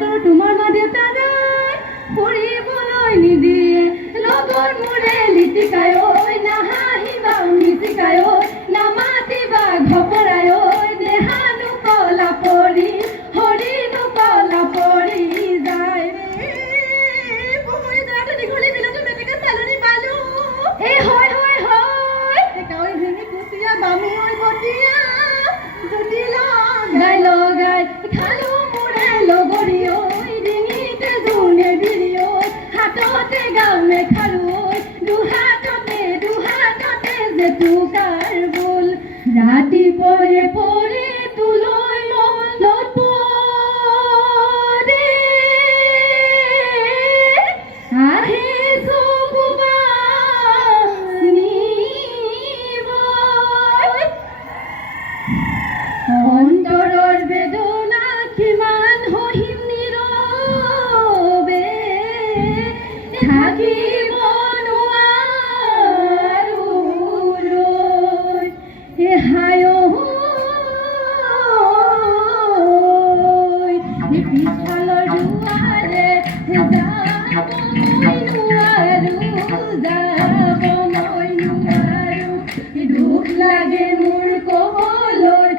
বতৰ তোমাৰ মা দেউতা যায় ফুৰিবলৈ নিদিয়ে লগৰ মোৰে লিটিকাই ঐ নাহাঁহিবা মিটিকাই ঐ নামাতিবা ঘপৰাই ঐ দেহানো কলা পৰি হৰিনো কলা পৰি যায় দীঘলী বিলতো মেটেকা চালনি পালো এই হয় হয় হয় কাৱৈ ভেঙি কুচিয়া বামি ঐ বতিয়া যদি লগাই খালো মোৰে লগৰী ঐ ডিঙিতে জোনে বিৰি ঐ হাততে গামে খাৰু ঐ দুহাততে জেতুকাৰ বোল ৰাতি পৰে পৰে তুলৈ মনত পৰে আহে অন্তৰৰ বেদনা কিমান সহিম নীৰৱে থাকিব নোৱাৰো হায় পিছফালৰ দুৱাৰে যাব নোৱাৰো দুখ লাগে মোৰ কবলৈ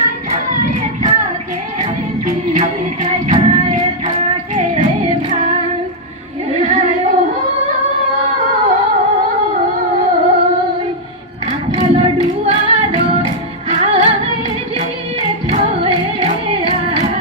দুখ লাগে মোৰ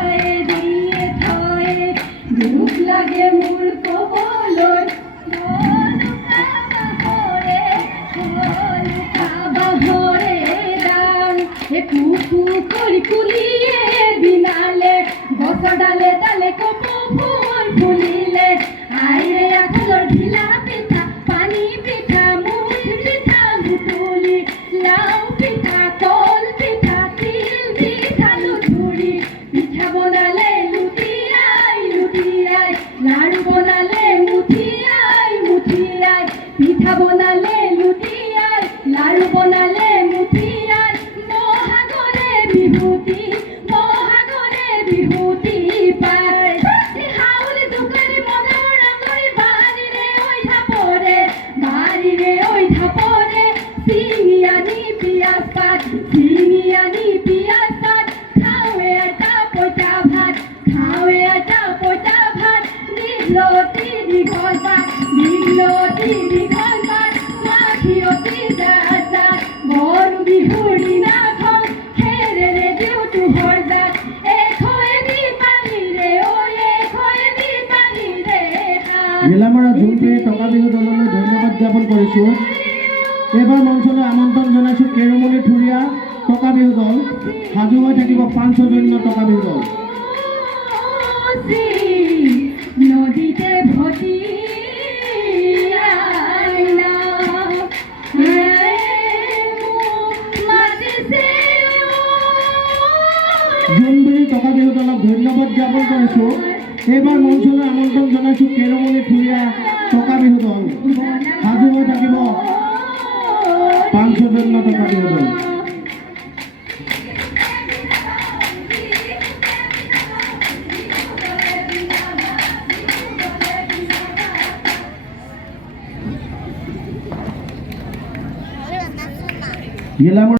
কবলৈ কুকু কৰি কুলিয়ে বিনালে গছৰ ডালে ডালে কপৌ ফুল ফুলিলে আইৰে আখলৰ ঢিলা পিঠা পানী পিঠা মুঠ পিঠা ভুতুলি লাও পিঠা কল পিঠা তিল পিঠা লুঠুৰি পিঠা বনালে লুটিয়াই লুটিয়াই লাড়ু বনালে মুঠিয়াই মুঠিয়াই পিঠা বনালে লুটিয়াই লাড়ু বনালে মুঠিয়াই বিভূতি পায় হাউলি জোকাৰি মনৰ আঙুৰি বাৰীৰে ঐ ধাপৰে চিঙি আনি পিয়াজ পাত খাৱে এটা পইতা ভাত দীঘলতি দীঘল পাত মাখিয়তি জাত গৰু বিহুৰ দিনাখন খেৰেৰে দিওঁতো হৰজাত নীলামৰা জোনপুৰী টকা বিহু দললৈ ধন্যবাদ জ্ঞাপন কৰিছোঁ। এইবাৰ মঞ্চলৈ আমন্ত্ৰণ জনাইছোঁ কেৰুমণি থুৰীয়া টকা বিহু দল সাজু হৈ থাকিব পাঞ্চজন্য টকা বিহু দল। নদীতে ভতি জোনপুৰী টকা বিহু দলক ধন্যবাদ জ্ঞাপন কৰিছোঁ। এইবাৰ মঞ্চলৈ আমন্ত্ৰণ জনাইছোঁ কেৰুমণি থুৰীয়া টকা বিহু দল সাজু হৈ থাকিব পাঞ্চজন্য টকা বিহু দল। নীলামৰা